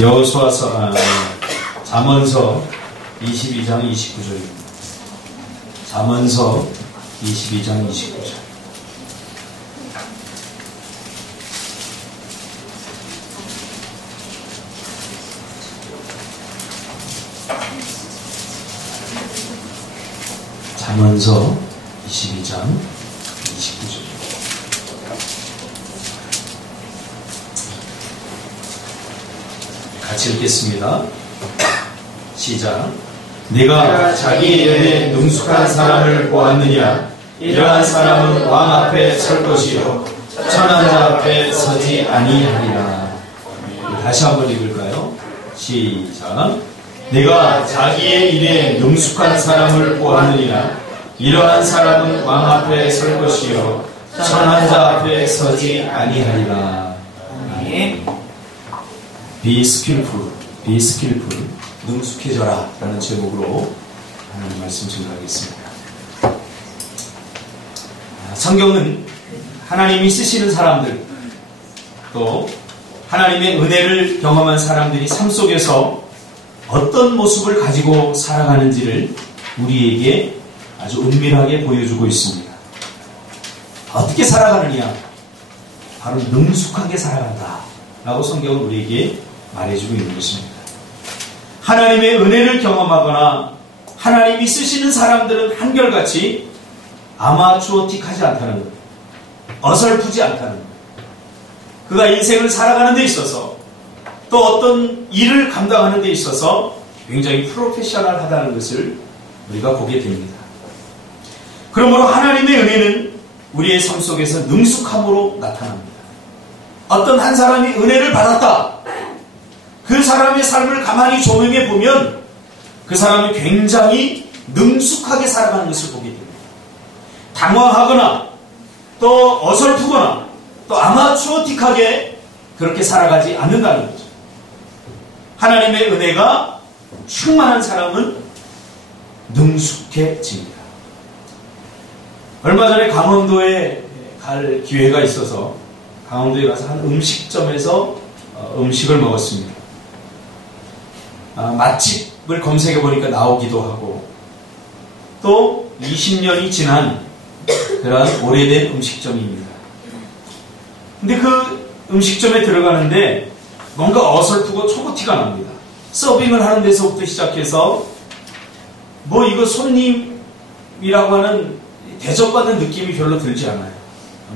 여호수아서 잠언서 22장 29절입니다. 잠언서 22장 29절. 잠언서 22장 29절. 같이 읽겠습니다. 시작. 네가 자기 일에 능숙한 사람을 보았느냐? 이러한 사람은 왕 앞에 설 것이요 천한 자 앞에 서지 아니하리라. 다시 한번 읽을까요? 시작. 네가 자기의 일에 능숙한 사람을 보았느냐? 이러한 사람은 왕 앞에 설 것이요 천한 자 앞에 서지 아니하리라. Be skillful, be skillful, 능숙해져라 라는 제목으로 하나님 말씀 전하겠습니다. 성경은 하나님이 쓰시는 사람들, 또 하나님의 은혜를 경험한 사람들이 삶 속에서 어떤 모습을 가지고 살아가는지를 우리에게 아주 은밀하게 보여주고 있습니다. 어떻게 살아가느냐? 바로 능숙하게 살아간다 라고 성경은 우리에게 말해주고 있는 것입니다. 하나님의 은혜를 경험하거나 하나님이 쓰시는 사람들은 한결같이 아마추어틱하지 않다는 것, 어설프지 않다는 것, 그가 인생을 살아가는 데 있어서 또 어떤 일을 감당하는 데 있어서 굉장히 프로페셔널하다는 것을 우리가 보게 됩니다. 그러므로 하나님의 은혜는 우리의 삶 속에서 능숙함으로 나타납니다. 어떤 한 사람이 은혜를 받았다. 그 사람의 삶을 가만히 조명해 보면 그 사람이 굉장히 능숙하게 살아가는 것을 보게 됩니다. 당황하거나 또 어설프거나 또 아마추어틱하게 그렇게 살아가지 않는다는 거죠. 하나님의 은혜가 충만한 사람은 능숙해집니다. 얼마 전에 강원도에 갈 기회가 있어서 강원도에 가서 한 음식점에서 음식을 먹었습니다. 맛집을 검색해 보니까 나오기도 하고 또 20년이 지난 그런 오래된 음식점입니다. 근데 그 음식점에 들어가는데 뭔가 어설프고 초보티가 납니다. 서빙을 하는 데서부터 시작해서 뭐 이거 손님이라고 하는 대접받는 느낌이 별로 들지 않아요.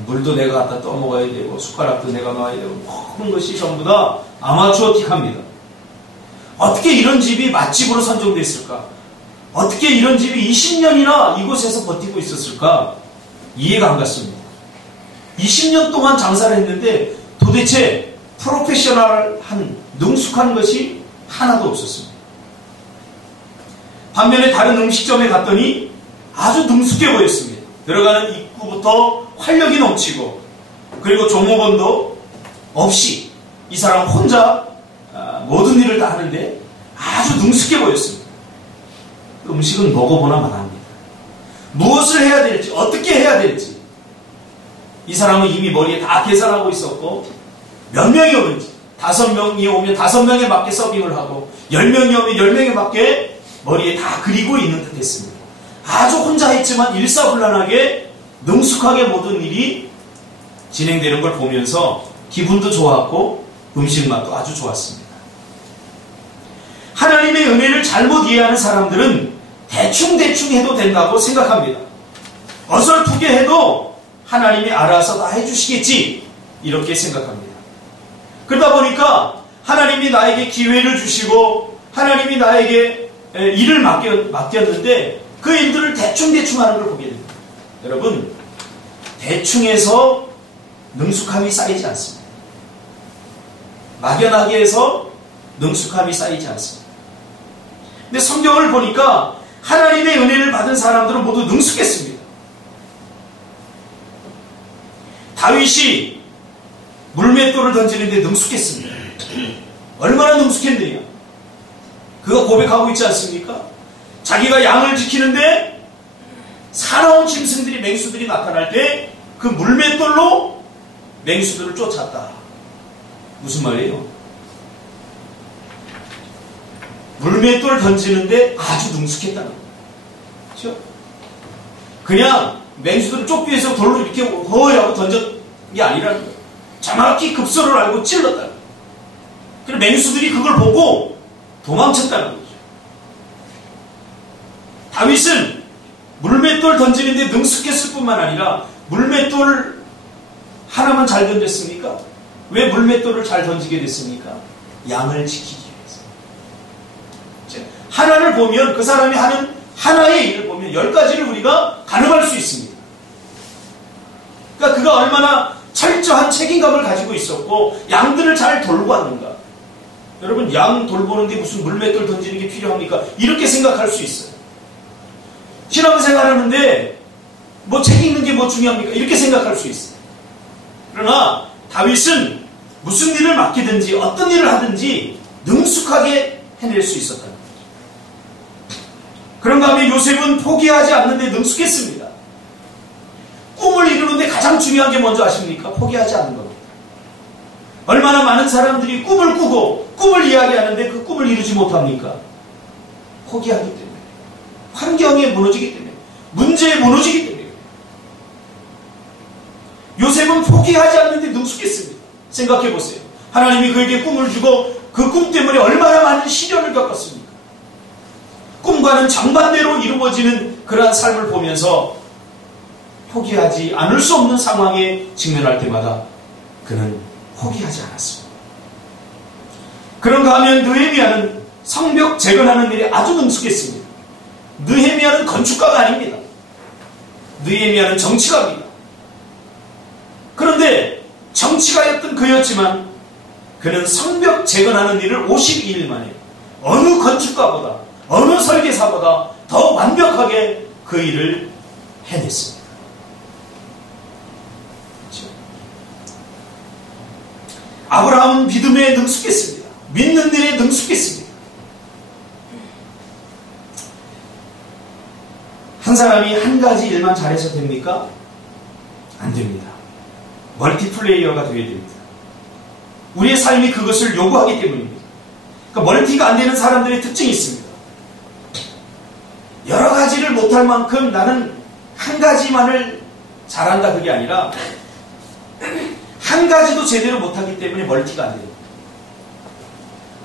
물도 내가 갖다 떠먹어야 되고 숟가락도 내가 놔야 되고 모든 것이 전부 다 아마추어틱합니다. 어떻게 이런 집이 맛집으로 선정됐을까? 어떻게 이런 집이 20년이나 이곳에서 버티고 있었을까? 이해가 안 갔습니다. 20년 동안 장사를 했는데 도대체 프로페셔널한 능숙한 것이 하나도 없었습니다. 반면에 다른 음식점에 갔더니 아주 능숙해 보였습니다. 들어가는 입구부터 활력이 넘치고 그리고 종업원도 없이 이 사람 혼자 모든 일을 다 하는데 아주 능숙해 보였습니다. 음식은 먹어보나 마나합니다. 무엇을 해야 될지 어떻게 해야 될지 이 사람은 이미 머리에 다 계산하고 있었고 몇 명이 오는지 5명이 오면 5명에 맞게 서빙을 하고 10명이 오면 10명에 맞게 머리에 다 그리고 있는 듯 했습니다. 아주 혼자 했지만 일사불란하게 능숙하게 모든 일이 진행되는 걸 보면서 기분도 좋았고 음식 맛도 아주 좋았습니다. 하나님의 은혜를 잘못 이해하는 사람들은 대충대충 해도 된다고 생각합니다. 어설프게 해도 하나님이 알아서 다 해주시겠지 이렇게 생각합니다. 그러다 보니까 하나님이 나에게 기회를 주시고 하나님이 나에게 일을 맡겼는데 그 일들을 대충대충 하는 걸 보게 됩니다. 여러분, 대충해서 능숙함이 쌓이지 않습니다. 막연하게 해서 능숙함이 쌓이지 않습니다. 근데 성경을 보니까 하나님의 은혜를 받은 사람들은 모두 능숙했습니다. 다윗이 물맷돌을 던지는데 능숙했습니다. 얼마나 능숙했느냐? 그가 고백하고 있지 않습니까? 자기가 양을 지키는데 사나운 짐승들이 맹수들이 나타날 때 그 물맷돌로 맹수들을 쫓았다. 무슨 말이에요? 물맷돌 던지는데 아주 능숙했다는 거예요. 그렇죠? 그냥 맹수들을 쪽비에서 돌로 이렇게 허하고 던졌던 게 아니라는 거예요. 정확히 급소를 알고 찔렀다는 거예요. 그래서 맹수들이 그걸 보고 도망쳤다는 거죠. 다윗은 물맷돌 던지는데 능숙했을 뿐만 아니라 물맷돌 하나만 잘 던졌습니까? 왜 물맷돌을 잘 던지게 됐습니까? 양을 지키기 위해서. 하나를 보면 그 사람이 하는 하나의 일을 보면 10가지를 우리가 가늠할 수 있습니다. 그러니까 그가 얼마나 철저한 책임감을 가지고 있었고 양들을 잘 돌보 왔는가. 여러분 양 돌보는데 무슨 물맷돌 던지는 게 필요합니까? 이렇게 생각할 수 있어요. 신앙생활 하는데 뭐 책 읽는 게 뭐 중요합니까? 이렇게 생각할 수 있어요. 그러나 다윗은 무슨 일을 맡기든지 어떤 일을 하든지 능숙하게 해낼 수 있었다는 거죠. 그런가 하면 요셉은 포기하지 않는데 능숙했습니다. 꿈을 이루는데 가장 중요한 게 뭔지 아십니까? 포기하지 않는 겁니다. 얼마나 많은 사람들이 꿈을 꾸고 꿈을 이야기하는데 그 꿈을 이루지 못합니까? 포기하기 때문에. 환경에 무너지기 때문에. 문제에 무너지기 때문에. 요셉은 포기하지 않는데 능숙했습니다. 생각해 보세요. 하나님이 그에게 꿈을 주고 그 꿈 때문에 얼마나 많은 시련을 겪었습니까? 꿈과는 정반대로 이루어지는 그러한 삶을 보면서 포기하지 않을 수 없는 상황에 직면할 때마다 그는 포기하지 않았습니다. 그런가 하면 느헤미야는 성벽 재건하는 일에 아주 능숙했습니다. 느헤미야는 건축가가 아닙니다. 느헤미야는 정치가입니다. 그런데 정치가였던 그였지만 그는 성벽 재건하는 일을 52일 만에 어느 건축가보다 어느 설계사보다 더 완벽하게 그 일을 해냈습니다. 그렇죠? 아브라함은 믿음에 능숙했습니다. 믿는 일에 능숙했습니다. 한 사람이 한 가지 일만 잘해서 됩니까? 안 됩니다. 멀티플레이어가 되어야 됩니다. 우리의 삶이 그것을 요구하기 때문입니다. 그러니까 멀티가 안 되는 사람들의 특징이 있습니다. 여러 가지를 못할 만큼 나는 한 가지만을 잘한다 그게 아니라 한 가지도 제대로 못하기 때문에 멀티가 안 됩니다.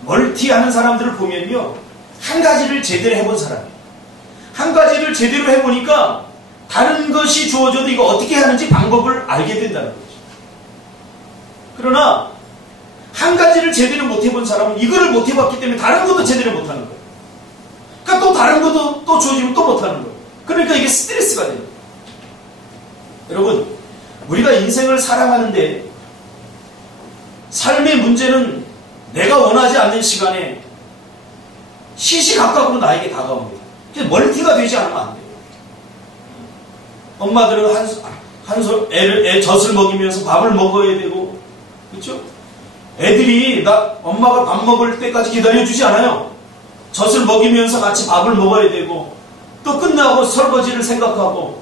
멀티하는 사람들을 보면요. 한 가지를 제대로 해본 사람이에요. 한 가지를 제대로 해보니까 다른 것이 주어져도 이거 어떻게 하는지 방법을 알게 된다는 거죠. 그러나 한 가지를 제대로 못 해본 사람은 이거를 못 해봤기 때문에 다른 것도 제대로 못하는 거예요. 그러니까 또 다른 것도 또 주어지면 또 못하는 거예요. 그러니까 이게 스트레스가 돼요. 여러분, 우리가 인생을 살아가는데 삶의 문제는 내가 원하지 않는 시간에 시시각각으로 나에게 다가옵니다. 그래서 멀티가 되지 않으면 안 돼요. 엄마들은 애 젖을 먹이면서 밥을 먹어야 되고, 그렇죠? 애들이 엄마가 밥 먹을 때까지 기다려주지 않아요. 젖을 먹이면서 같이 밥을 먹어야 되고, 또 끝나고 설거지를 생각하고,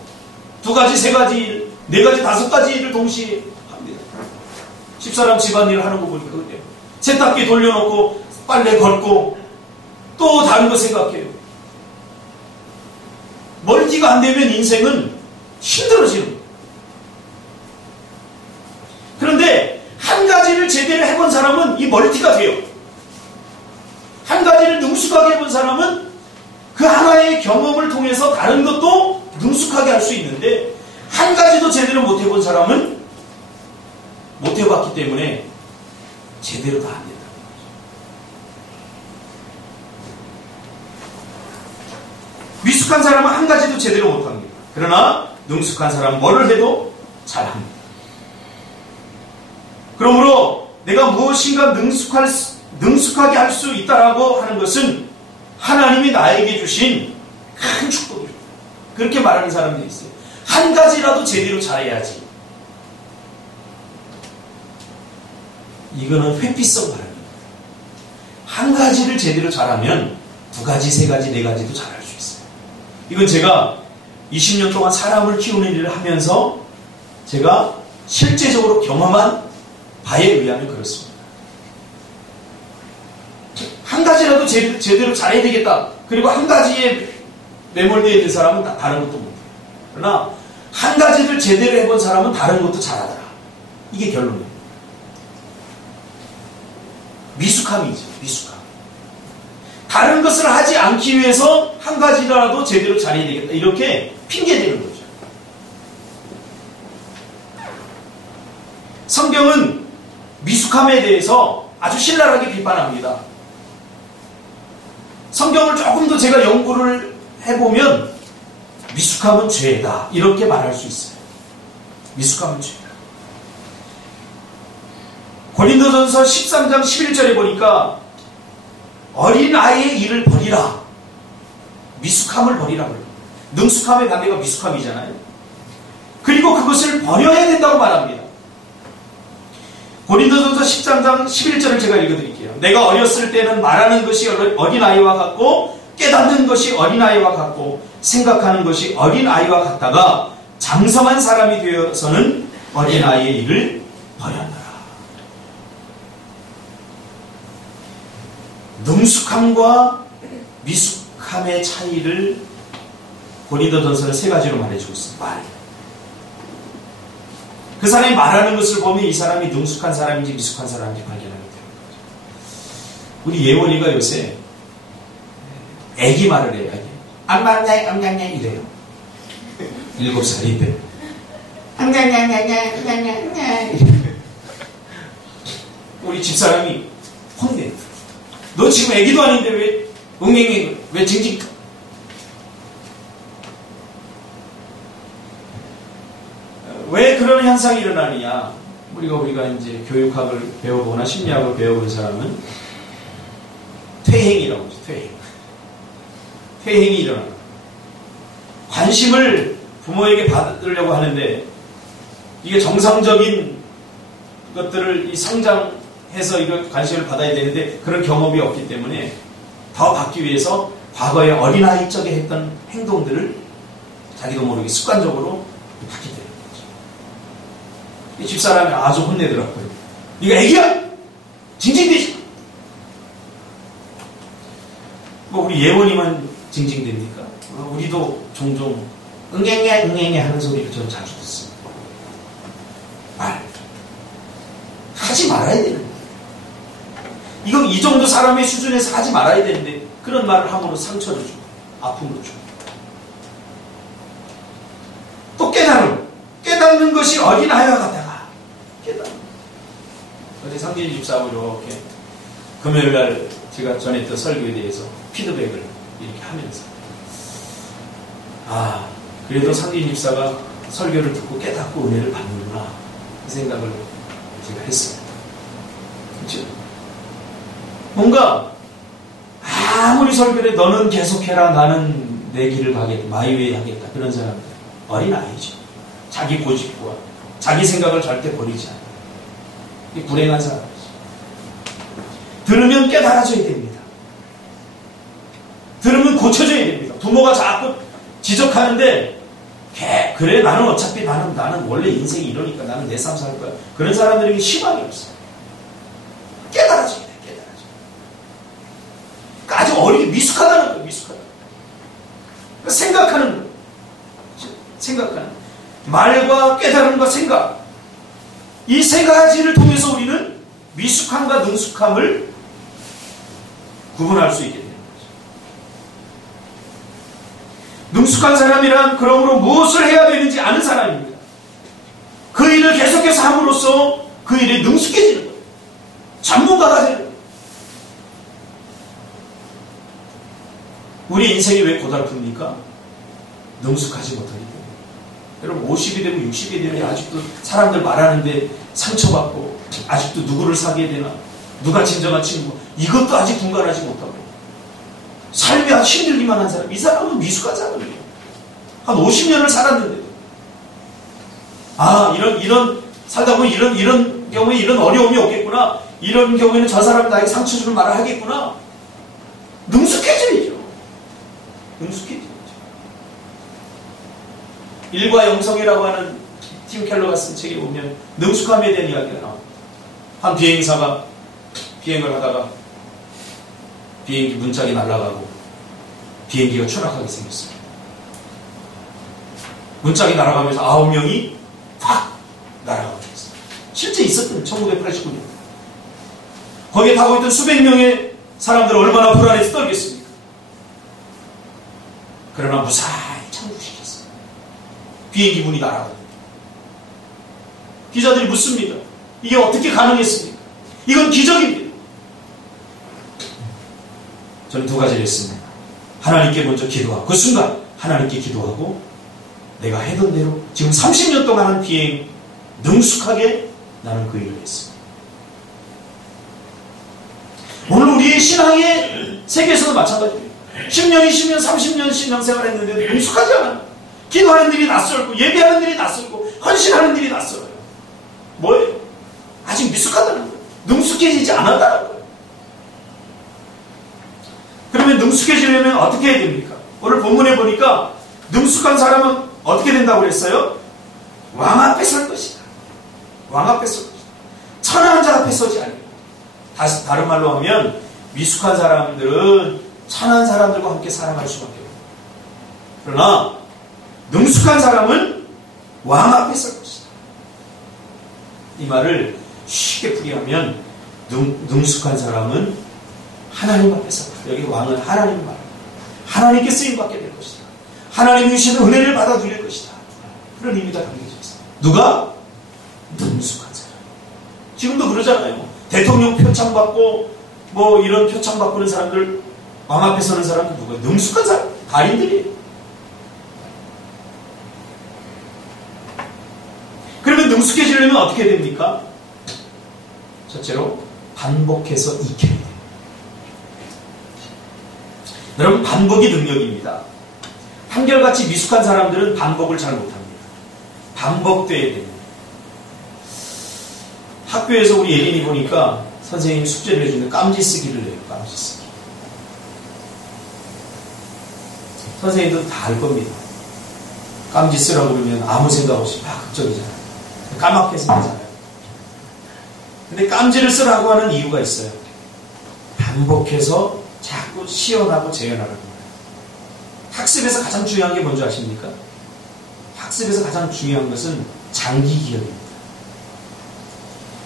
2가지, 3가지 일, 4가지, 5가지 일을 동시에 합니다. 집사람 집안일을 하는 거 보니까 그때요. 세탁기 돌려놓고 빨래 걸고 또 다른 거 생각해요. 멀티가 안 되면 인생은 힘들어지는 거예요. 그런데 한 가지를 제대로 해본 사람은 이 멀티가 돼요. 한 가지를 능숙하게 해본 사람은 그 하나의 경험을 통해서 다른 것도 능숙하게 할 수 있는데 한 가지도 제대로 못 해본 사람은 못 해봤기 때문에 제대로 다 안 된다. 미숙한 사람은 한 가지도 제대로 못합니다. 그러나 능숙한 사람은 뭐를 해도 잘합니다. 그러므로 내가 무엇인가 능숙하게 할 수 있다라고 하는 것은 하나님이 나에게 주신 큰 축복입니다. 그렇게 말하는 사람들이 있어요. 한 가지라도 제대로 잘해야지. 이거는 회피성 발언입니다. 한 가지를 제대로 잘하면 2가지, 3가지, 4가지도 잘할 수 있어요. 이건 제가 20년 동안 사람을 키우는 일을 하면서 제가 실제적으로 경험한 바에 의하면 그렇습니다. 한 가지라도 제대로 잘해야 되겠다. 그리고 한 가지에 매몰되어 있는 사람은 다른 것도 못해요. 그러나 한 가지를 제대로 해본 사람은 다른 것도 잘하더라. 이게 결론이에요. 미숙함이죠. 미숙함. 다른 것을 하지 않기 위해서 한 가지라도 제대로 잘해야 되겠다. 이렇게 핑계대는 거죠. 성경은 미숙함에 대해서 아주 신랄하게 비판합니다. 성경을 조금 더 제가 연구를 해보면 미숙함은 죄다. 이렇게 말할 수 있어요. 미숙함은 죄다. 고린도전서 13장 11절에 보니까 어린아이의 일을 버리라. 미숙함을 버리라. 능숙함의 반대가 미숙함이잖아요. 그리고 그것을 버려야 된다고 말합니다. 고린도전서 13장 11절을 제가 읽어드릴게요. 내가 어렸을 때는 말하는 것이 어린아이와 같고 깨닫는 것이 어린아이와 같고 생각하는 것이 어린아이와 같다가 장성한 사람이 되어서는 어린아이의 일을 버렸노라. 능숙함과 미숙함의 차이를 고린도전서는 세 가지로 말해주고 있습니다. 말. 그 사람이 말하는 것을 보면 이 사람이 능숙한 사람인지 미숙한 사람인지 발견하게 되는 거죠. 우리 예원이가 요새 애기 말을 해요. 애기. 암냥냥 암냥냥 이래요. 7살인데 암냥냥냥냥냥냥 우리 집사람이 혼내요. 너 지금 애기도 아닌데 왜 응앵앵 왜 징징 왜 그런 현상이 일어나느냐? 우리가 이제 교육학을 배워보거나 심리학을 배워본 사람은 퇴행이라고 하죠. 퇴행이 일어납니다. 관심을 부모에게 받으려고 하는데 이게 정상적인 것들을 성장해서 이걸 관심을 받아야 되는데 그런 경험이 없기 때문에 더 받기 위해서 과거에 어린아이 적에 했던 행동들을 자기도 모르게 습관적으로 하게 돼요. 이 집사람이 아주 혼내더라고요. 네가 애기야! 징징대지! 뭐 우리 예원이만 징징댑니까? 우리도 종종 응앵애 하는 소리를 저는 자주 듣습니다. 말. 하지 말아야 되는 거예요. 이거 이 정도 사람의 수준에서 하지 말아야 되는데 그런 말을 함으로 상처를 주고 아픔을 주고 또 깨닫는 것이 어린아이와 같다가 어제 상진이 집사하고 이렇게 금요일날 제가 전했던 설교에 대해서 피드백을 이렇게 하면서 그래도 상진이 집사가 설교를 듣고 깨닫고 은혜를 받는구나 그 생각을 제가 했습니다. 그렇죠? 뭔가 아무리 설교를 너는 계속해라 나는 내 길을 가겠다 마이웨이 하겠다 그런 사람들 어린아이죠. 자기 고집과 자기 생각을 절대 버리지 않아요. 이 불행한 사람이죠. 들으면 깨달아져야 됩니다. 들으면 고쳐져야 됩니다. 부모가 자꾸 지적하는데 그래 나는 어차피 나는 원래 인생이 이러니까 나는 내 삶 살 거야. 그런 사람들에게 희망이 없어요. 깨달아져야 돼. 그러니까 아주 어리게 미숙하다는 거예요. 미숙하다. 그러니까 생각하는 거예요. 생각하는 말과 깨달음과 생각 이 세 가지를 통해서 우리는 미숙함과 능숙함을 구분할 수 있게 되는 거죠. 능숙한 사람이란 그러므로 무엇을 해야 되는지 아는 사람입니다. 그 일을 계속해서 함으로써 그 일에 능숙해지는 거예요. 전문가가 되는 거예요. 우리 인생이 왜 고달픕니까? 능숙하지 못하기 때문에. 여러분 50이 되고 60이 되면 아직도 사람들 말하는데 상처받고 아직도 누구를 사귀어야 되나 누가 진정한 친구 이것도 아직 분간하지 못하고 삶이 아주 힘들기만 한 사람 이 사람은 미숙한 사람이에요. 한 50년을 살았는데도 이런 살다 보면 이런 경우에 이런 어려움이 없겠구나 이런 경우에는 저 사람이 나에게 상처 주는 말을 하겠구나 능숙해져야죠. 능숙해져야죠. 일과 영성이라고 하는 팀 켈러가 쓴 책에 보면 능숙함에 대한 이야기가 나옵니다. 한 비행사가 비행을 하다가 비행기 문짝이 날아가고 비행기가 추락하게 생겼습니다. 문짝이 날아가면서 9명이 확 날아가게 됐어요. 실제 있었던 1989년. 거기에 타고 있던 수백 명의 사람들 얼마나 불안해서 떨겠습니까? 그러나 무사히 착륙시켰어요. 비행기 문이 날아갑니다. 기자들이 묻습니다. 이게 어떻게 가능했습니까? 이건 기적입니다. 저는 두 가지를 했습니다. 하나님께 먼저 기도하고 그 순간 하나님께 기도하고 내가 해던 대로 지금 30년 동안 한 비행 능숙하게 나는 그 일을 했습니다. 오늘 우리의 신앙의 세계에서도 마찬가지입니다. 10년, 20년, 30년 신앙생활을 했는데 능숙하지 않아요. 기도하는 일이 낯설고 예배하는 일이 낯설고 헌신하는 일이 낯설어요. 뭐예요? 아직 미숙하다는 거예요. 능숙해지지 않았다는 거예요. 그러면 능숙해지려면 어떻게 해야 됩니까? 오늘 본문에 보니까 능숙한 사람은 어떻게 된다고 그랬어요? 왕 앞에 설 것이다. 왕 앞에 설 것이다. 천한 자 앞에 서지 않아요. 다른 말로 하면 미숙한 사람들은 천한 사람들과 함께 살아갈 수밖에 없어요. 그러나 능숙한 사람은 왕 앞에 설 것이다. 이 말을 쉽게 풀이하면 능숙한 사람은 하나님 앞에 설 것이다. 여기 왕은 하나님을 말합니다. 하나님께 쓰임받게 될 것이다. 하나님이 주시는 은혜를 받아 누릴 것이다. 그런 의미가 담겨져 있어요. 누가? 능숙한 사람. 지금도 그러잖아요. 대통령 표창 받고 뭐 이런 표창 받고는 사람들 왕 앞에 서는 사람은 누구예요? 능숙한 사람. 달인들이에요. 그러면 능숙해지려면 어떻게 해야 됩니까? 첫째로 반복해서 익혀야 돼요. 여러분 반복이 능력입니다. 한결같이 미숙한 사람들은 반복을 잘 못합니다. 반복돼야 됩니다. 학교에서 우리 예린이 보니까 선생님이 숙제를 해주는 깜지 쓰기를 해요. 깜지 쓰기. 선생님도 다 알 겁니다. 깜지 쓰라고 그러면 아무 생각 없이 막 극적이잖아요. 까맣게 생기잖아요. 근데 깜지를 쓰라고 하는 이유가 있어요. 반복해서 자꾸 시연하고 재현하는 거예요. 학습에서 가장 중요한 게 뭔지 아십니까? 학습에서 가장 중요한 것은 장기 기억입니다.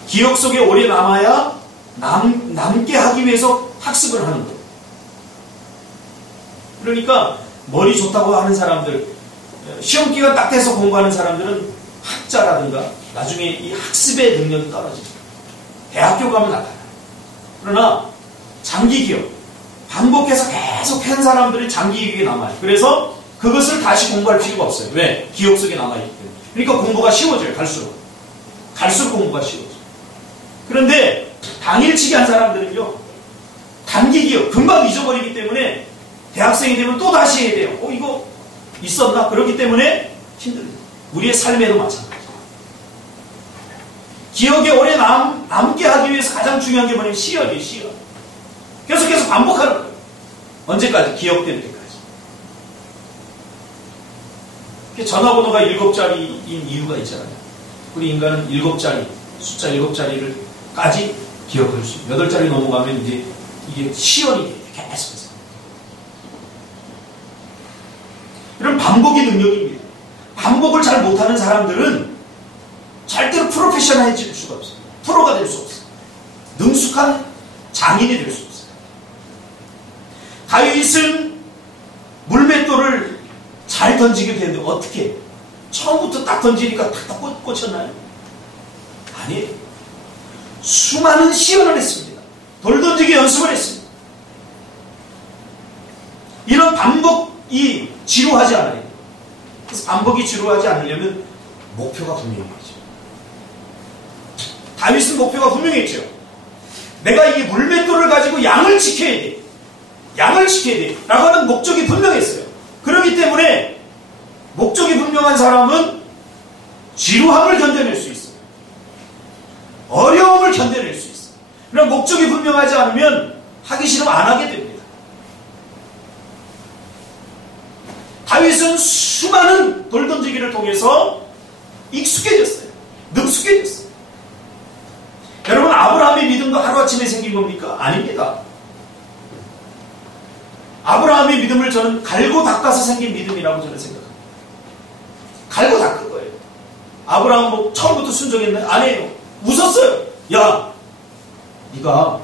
기억 속에 오래 남아야 남게 하기 위해서 학습을 하는 거예요. 그러니까 머리 좋다고 하는 사람들, 시험 기간 딱 돼서 공부하는 사람들은 학자라든가 나중에 이 학습의 능력이 떨어집니다. 대학교 가면 나타나요. 그러나 장기 기억, 반복해서 계속 한 사람들이 장기 기억이 남아요. 그래서 그것을 다시 공부할 필요가 없어요. 왜? 기억 속에 남아있기 때문에. 그러니까 공부가 쉬워져요. 갈수록 공부가 쉬워져요. 그런데 당일치기 한 사람들은요, 단기 기억, 금방 잊어버리기 때문에 대학생이 되면 또 다시 해야 돼요. 이거 있었나? 그렇기 때문에 힘듭니다. 우리의 삶에도 마찬가지예요. 기억에 오래 남게 하기 위해서 가장 중요한 게 뭐냐면 시연이에요. 시연. 계속해서 반복하는 거예요. 언제까지? 기억될 때까지. 전화번호가 7자리인 이유가 있잖아요. 우리 인간은 7자리, 숫자 7자리를까지 기억할 수 있어요. 8자리 넘어가면 이제 이게 시연이 돼요. 계속해서. 이런 반복의 능력입니다. 반복을 잘 못하는 사람들은 절대로 프로페셔널해질 수가 없어요. 프로가 될 수 없어요. 능숙한 장인이 될 수 없어요. 다윗은 물맷돌을 잘 던지게 되는데 어떻게? 처음부터 딱 던지니까 탁탁 꽂혔나요? 아니에요. 수많은 시연을 했습니다. 돌 던지기 연습을 했습니다. 이런 반복이 지루하지 않아요. 그래서 반복이 지루하지 않으려면 목표가 분명해야죠. 다윗은 목표가 분명했죠. 내가 이 물맷돌을 가지고 양을 지켜야 돼. 양을 지켜야 돼. 라고 하는 목적이 분명했어요. 그렇기 때문에 목적이 분명한 사람은 지루함을 견뎌낼 수 있어요. 어려움을 견뎌낼 수 있어요. 그럼 목적이 분명하지 않으면 하기 싫으면 안 하게 됩니다. 다윗은 수많은 돌 던지기를 통해서 익숙해졌어요. 능숙해졌어요. 여러분, 아브라함의 믿음도 하루아침에 생긴 겁니까? 아닙니다. 아브라함의 믿음을 저는 갈고 닦아서 생긴 믿음이라고 저는 생각합니다. 갈고 닦은 거예요. 아브라함 뭐 처음부터 순종했나요? 아니에요. 웃었어요. 야, 네가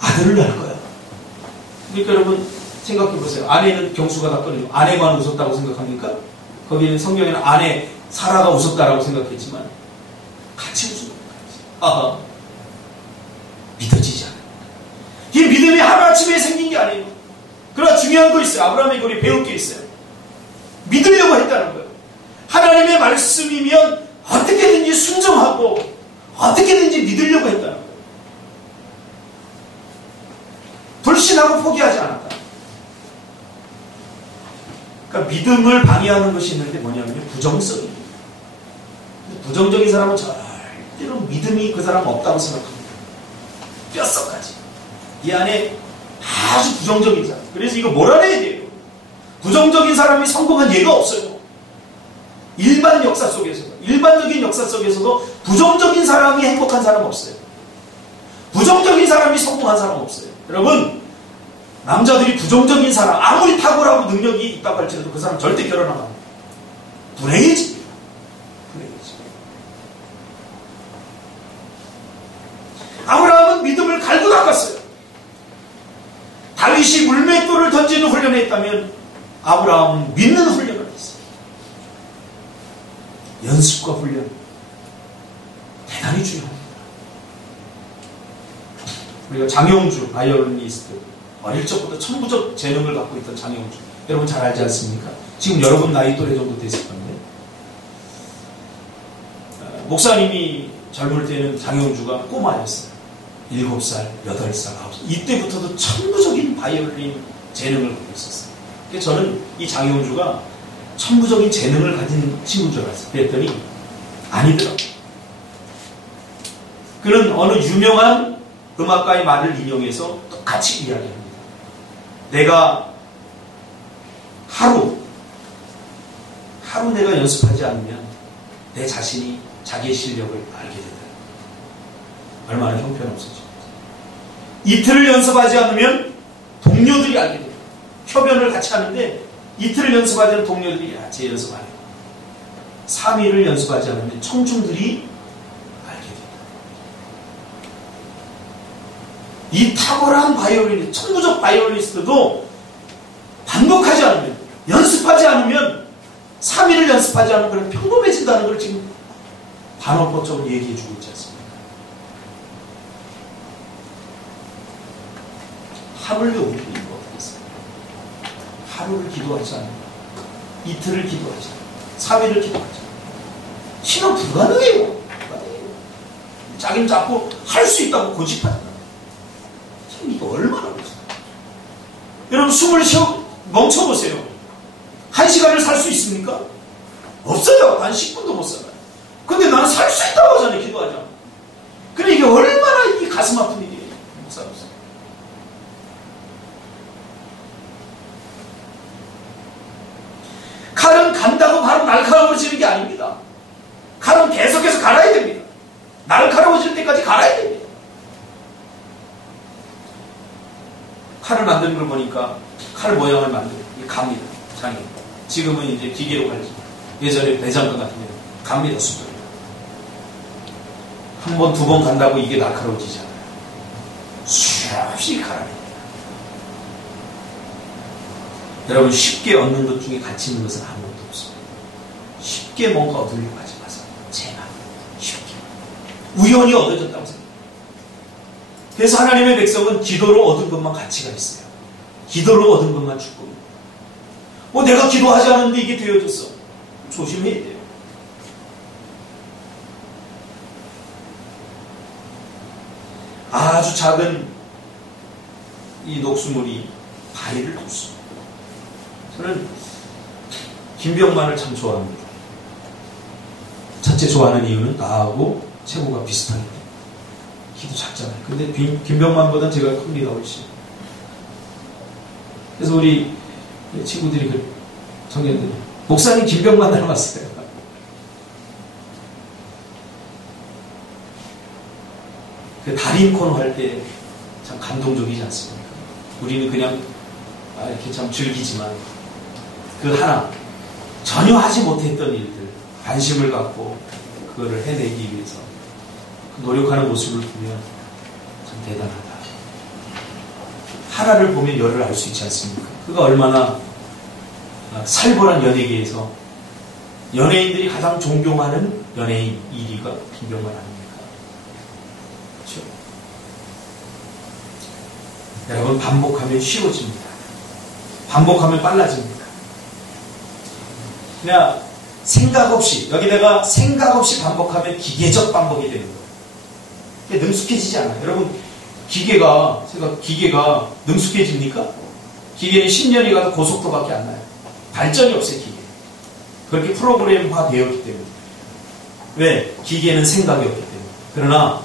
아들을 낳을 거야. 그러니까 여러분 생각해 보세요. 아내는 경수가 다 끊어지고 아내만 웃었다고 생각합니까? 거기는 성경에는 아내 사라가 웃었다라고 생각했지만 같이 웃은 겁니다. 믿어지지 않아요. 이 믿음이 하루아침에 생긴 게 아니에요. 그러나 중요한 거 있어요. 아브라함에게 우리 배울 게 있어요. 믿으려고 했다는 거예요. 하나님의 말씀이면 어떻게든지 순종하고 어떻게든지 믿으려고 했다는 거예요. 불신하고 포기하지 않았다. 그러니까 믿음을 방해하는 것이 있는데 뭐냐면요. 부정성입니다. 부정적인 사람은 절대로 믿음이 그 사람 없다고 생각합니다. 뼛속까지. 이 안에 아주 부정적인 사람. 그래서 이거 몰아내야 돼요. 부정적인 사람이 성공한 예가 없어요. 일반적인 역사 속에서도 부정적인 사람이 행복한 사람 없어요. 부정적인 사람이 성공한 사람 없어요. 여러분, 남자들이 부정적인 사람, 아무리 탁월하고 능력이 있다고 할지라도 그 사람 절대 결혼 안 합니다. 불행해집니다. 아브라함은 믿음을 갈고 닦았어요. 다윗이 물맷돌을 던지는 훈련을 했다면 아브라함은 믿는 훈련을 했어요. 연습과 훈련 대단히 중요합니다. 우리가 장영주 바이올리니스트 어릴 적부터 천부적 재능을 갖고 있던 장영주 여러분 잘 알지 않습니까? 지금 여러분 나이 또래 정도 됐을 건데 목사님이 젊을 때는 장영주가 꼬마였어요. 7살, 8살, 9살 이때부터도 천부적인 바이올린 재능을 갖고 있었어요. 그래서 저는 이 장영주가 천부적인 재능을 가진 친구인 줄 알았어요. 그랬더니 아니더라고요. 그는 어느 유명한 음악가의 말을 인용해서 똑같이 이야기합니다. 내가 하루 내가 연습하지 않으면 내 자신이 자기의 실력을 알게 된다. 얼마나 형편없어집니다. 이틀을 연습하지 않으면 동료들이 알게 됩니다. 협연을 같이 하는데 이틀을 연습하지 않으면 동료들이 제 연습 안 해요. 3일을 연습하지 않으면 청중들이 알게 됩니다. 이 탁월한 바이올린, 천부적 바이올리스트도 반복하지 않으면, 연습하지 않으면 3일을 연습하지 않으면 그런 평범해진다는 걸 지금 반어법적으로 얘기해 주고 있지 않습니까? 하루를 우리는 이거 어떻겠어요? 하루를 기도하지 않으면, 이틀을 기도하지 않으면, 3일을 기도하지 않으면 신은 불가능해요. 자기는 자꾸 할 수 있다고 고집하잖아요. 참 이거 얼마나 그렇습니까? 여러분 숨을 멈춰보세요. 1시간을 살 수 있습니까? 없어요. 단 10분도 못 살아요. 근데 나는 살 수 있다고 하잖아요. 기도하지 않으면. 근데 이게 얼마나 이 가슴 아픈 일이에요. 못 살았어요. 칼은 간다고 바로 날카로워지는 지는 게 아닙니다. 칼은 계속해서 갈아야 됩니다. 날카로워질 때까지 갈아야 됩니다. 칼을 만드는 걸 보니까 칼 모양을 만들고 갑니다. 장이. 지금은 이제 기계로 갈지. 예전에 배장금 같은 경우는 갑니다. 수도. 한 번, 두 번 간다고 이게 날카로워지지 않아요. 수없이 갈아냅니다. 여러분 쉽게 얻는 것 중에 가치 있는 것은 아무것도 없습니다. 쉽게 뭔가 얻으려고 하지 마세요. 제발 쉽게. 우연히 얻어졌다고 생각해요. 그래서 하나님의 백성은 기도로 얻은 것만 가치가 있어요. 기도로 얻은 것만 축복입니다. 내가 기도하지 않았는데 이게 되어졌어. 조심해야 돼요. 아주 작은 이 녹수물이 바위를 뚫습니다. 저는 김병만을 참 좋아합니다. 첫째 좋아하는 이유는 나하고 체구가 비슷하기 때문에. 키도 작잖아요. 근데 김병만보다 제가 큽니다. 훨씬. 그래서 우리 친구들이 청년들이 목사님 김병만 닮았어요. 그 달인 코너 할 때 참 감동적이지 않습니까? 우리는 그냥 이렇게 참 즐기지만 그 하나 전혀 하지 못했던 일들 관심을 갖고 그거를 해내기 위해서 노력하는 모습을 보면 참 대단하다. 하나를 보면 열을 알 수 있지 않습니까? 그가 얼마나 살벌한 연예계에서 연예인들이 가장 존경하는 연예인 1위가 김병만 아닙니까? 그렇죠? 여러분, 반복하면 쉬워집니다. 반복하면 빨라집니다. 그냥 생각 없이, 여기다가 생각 없이 반복하면 기계적 반복이 되는 거예요. 그게 능숙해지지 않아요. 여러분, 기계가 능숙해집니까? 기계는 10년이 가도 고속도밖에 안 나요. 발전이 없어요, 기계. 그렇게 프로그램화 되었기 때문에. 왜? 기계는 생각이 없기 때문에. 그러나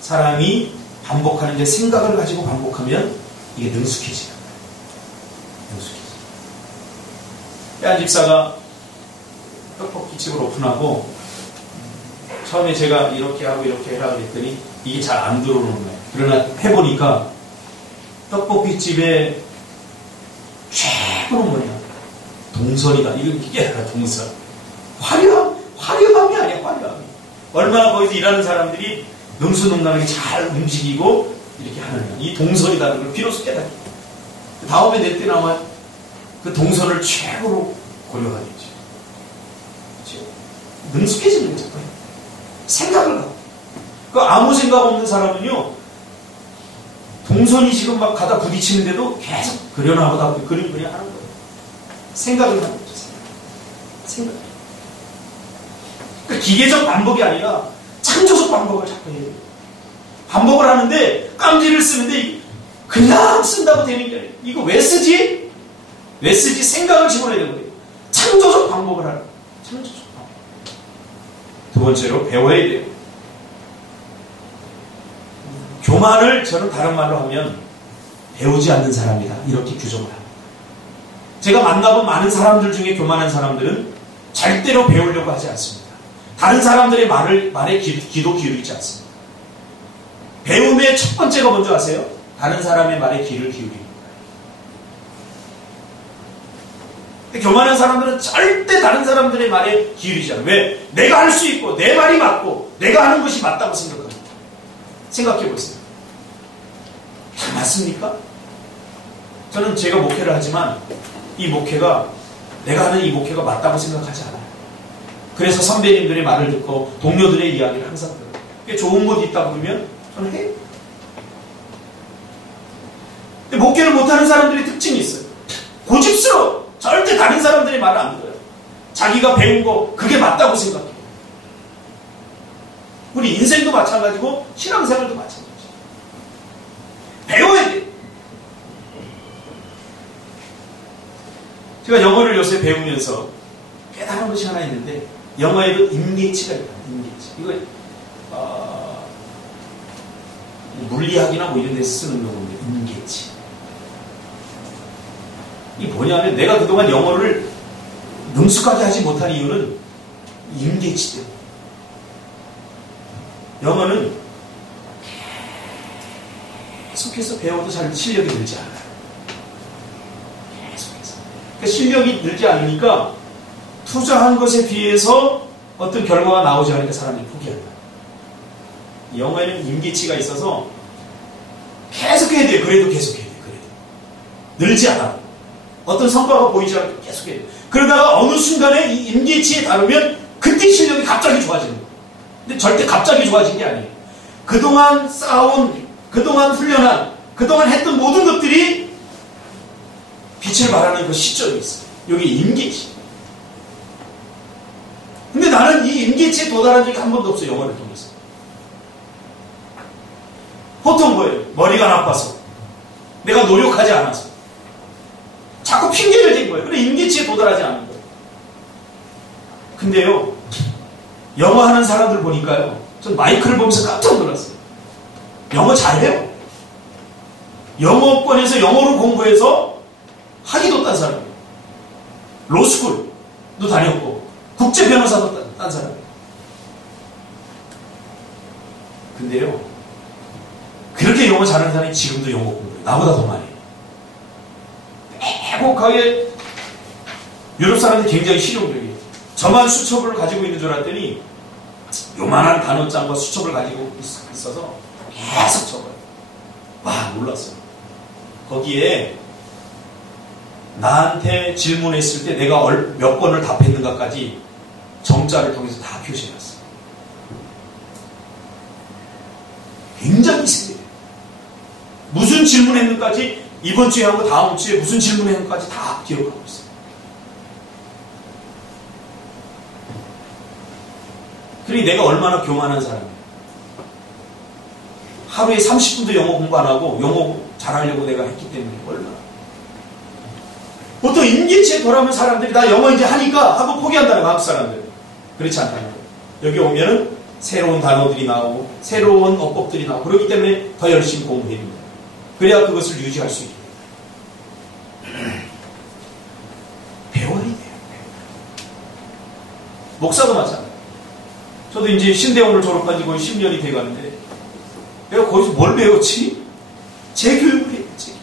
사람이 반복하는데 생각을 가지고 반복하면 이게 능숙해지는 거예요. 능숙해지죠. 한 집사가 떡볶이집을 오픈하고 처음에 제가 이렇게 하고 이렇게 해라 그랬더니 이게 잘 안 들어오는 거예요. 그러나 해보니까 떡볶이집의 최고는 뭐냐? 동선이다. 이게 아니라 동선. 화려함이 아니야, 화려함이. 얼마나 거기서 일하는 사람들이 능수능란하게 잘 움직이고 이렇게 하느냐. 이 동선이라는 걸 비로소 깨닫게. 다음에 낼 때 나와 그 동선을 최고로 고려하겠죠. 그렇죠? 능숙해지는 거죠. 생각을 하고. 그 아무 생각 없는 사람은요, 동선이 지금 막 가다 부딪히는데도 계속 그려나가다 그림 하는 거예요. 생각을 하는 거죠. 생각. 그러니까 기계적 반복이 아니라 창조적 반복을 자꾸 해요. 반복을 하는데 깜지를 쓰는데 그냥 쓴다고 되는 게 아니에요. 이거 왜 쓰지? 왜 쓰지? 생각을 집어넣어야 되는 거예요. 창조적 반복을 하는 거예요. 창조적 반복. 두 번째로 배워야 돼요. 교만을 저는 다른 말로 하면 배우지 않는 사람이다. 이렇게 규정을 합니다. 제가 만나본 많은 사람들 중에 교만한 사람들은 절대로 배우려고 하지 않습니다. 다른 사람들의 말에 귀도 기울이지 않습니다. 배움의 첫 번째가 뭔지 아세요? 다른 사람의 말에 귀를 기울입니다. 교만한 사람들은 절대 다른 사람들의 말에 기울이지 않아요. 왜? 내가 할 수 있고 내 말이 맞고 내가 하는 것이 맞다고 생각합니다. 생각해 보세요. 다 맞습니까? 저는 제가 목회를 하지만 이 목회가 내가 하는 이 목회가 맞다고 생각하지 않아요. 그래서 선배님들의 말을 듣고 동료들의 이야기를 항상 들어요. 좋은 곳이 있다고 그러면 저는 해요. 근데 목회를 못하는 사람들의 특징이 있어요. 고집스러워. 절대 다른 사람들의 말을 안 들어요. 자기가 배운 거 그게 맞다고 생각해요. 우리 인생도 마찬가지고 신앙생활도 마찬가지죠. 배워야 돼요. 제가 영어를 요새 배우면서 깨달은 것이 하나 있는데 영어에도 임계치가 있다. 임계치. 이거 물리학이나 뭐 이런 데서 쓰는 용어인데 임계치. 이게 뭐냐면 내가 그동안 영어를 능숙하게 하지 못한 이유는 임계치 때문에. 영어는 계속해서 배워도 잘 실력이 늘지 않아요. 계속해서. 그러니까 실력이 늘지 않으니까 투자한 것에 비해서 어떤 결과가 나오지 않으니까 사람들이 포기한다. 영어에는 임계치가 있어서 계속해야 돼요. 그래도 계속해야 돼요. 그래도. 늘지 않아. 어떤 성과가 보이지 않아도 계속해야 돼요. 그러다가 어느 순간에 이 임계치에 다르면 그때 실력이 갑자기 좋아지는 거예요. 근데 절대 갑자기 좋아진 게 아니에요. 그동안 쌓아온, 그동안 훈련한, 그동안 했던 모든 것들이 빛을 발하는 그 시점이 있어요. 여기 임계치. 근데 나는 이 임계치에 도달한 적이 한 번도 없어요. 영어를 통해서. 보통 뭐예요? 머리가 나빠서. 내가 노력하지 않아서. 자꾸 핑계를 댄 거예요. 그래 임계치에 도달하지 않은 거예요. 근데요. 영어 하는 사람들 보니까요. 전 마이크를 보면서 깜짝 놀랐어요. 영어 잘해요. 영어권에서 영어로 공부해서 학위도 딴 사람이에요. 로스쿨도 다녔고 국제 변호사도 딴 사람이에요. 근데요. 그렇게 영어 잘하는 사람이 지금도 영어 공부해요. 나보다 더 많이 해요. 애곡하게 유럽 사람들이 굉장히 실용적이에요. 저만 수첩을 가지고 있는 줄 알았더니 요만한 단어장과 수첩을 가지고 있어서 계속 적어요. 와, 놀랐어요. 거기에 나한테 질문했을 때 내가 몇 번을 답했는가까지 정자를 통해서 다 표시해놨어요. 굉장히 세요. 무슨 질문했는가까지 이번 주에 하고 다음 주에 무슨 질문했는가까지 다 기억하고 있어요. 그러니 내가 얼마나 교만한 사람이에요. 하루에 30분도 영어 공부 안 하고 영어 잘하려고 내가 했기 때문에 얼마나. 보통 임기치에 돌아오면 사람들이 나 영어 이제 하니까 하고 포기한다는 거야, 한국 사람들. 그렇지 않다는 거예요. 여기 오면은 새로운 단어들이 나오고 새로운 어법들이 나오고 그렇기 때문에 더 열심히 공부해야 됩니다. 그래야 그것을 유지할 수 있게 됩니다. 배워야 돼요. 목사도 마찬가지예요. 저도 이제 신대원을 졸업한 지 거의 10년이 돼가는데 내가 거기서 뭘 배웠지? 재교육을 했지.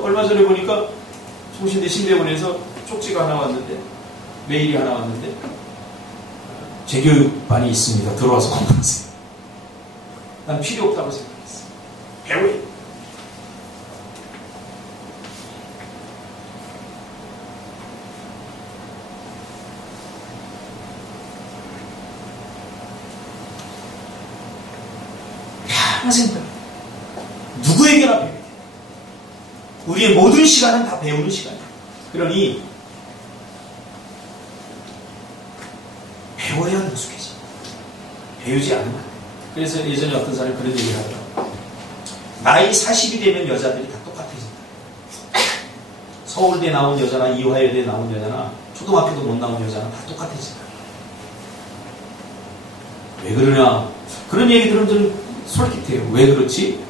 얼마 전에 보니까 송신대 신대원에서 쪽지가 하나 왔는데 메일이 하나 왔는데 재교육반이 있습니다. 들어와서 공부하세요. 난 필요 없다고 생각했어. 배워야 돼. 평생 배워야 돼. 누구에게나 배워야 돼. 우리의 모든 시간은 다 배우는 시간이야. 그러니 배워야 능숙해져. 배우지 않으면 안 돼. 그래서 예전에 어떤 사람이 그런 얘기를 하더라고요. 나이 40이 되면 여자들이 다 똑같아진다. 서울대 나온 여자나 이화여대 나온 여자나 초등학교도 못 나온 여자나 다 똑같아진다. 왜 그러냐? 그런 얘기 들으면 좀 솔깃해요. 왜 그렇지?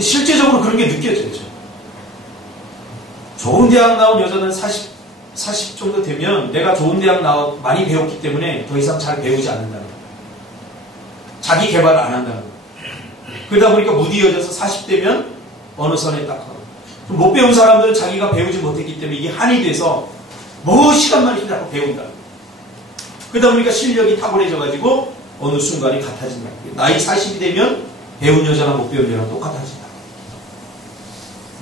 실제적으로 그런 게 느껴져요. 좋은 대학 나온 여자는 40 정도 되면 내가 좋은 대학 많이 배웠기 때문에 더 이상 잘 배우지 않는다는 거예요. 자기 개발을 안 한다는 거예요. 그러다 보니까 무디어져서 40대면 어느 선에 딱 하고. 못 배운 사람들은 자기가 배우지 못했기 때문에 이게 한이 돼서 뭐 시간만 있다고 배운다는 거예요. 그러다 보니까 실력이 탁월해져가지고 어느 순간에 같아진다는 거예요. 나이 40이 되면 배운 여자나 못 배운 여자랑 똑같아진다.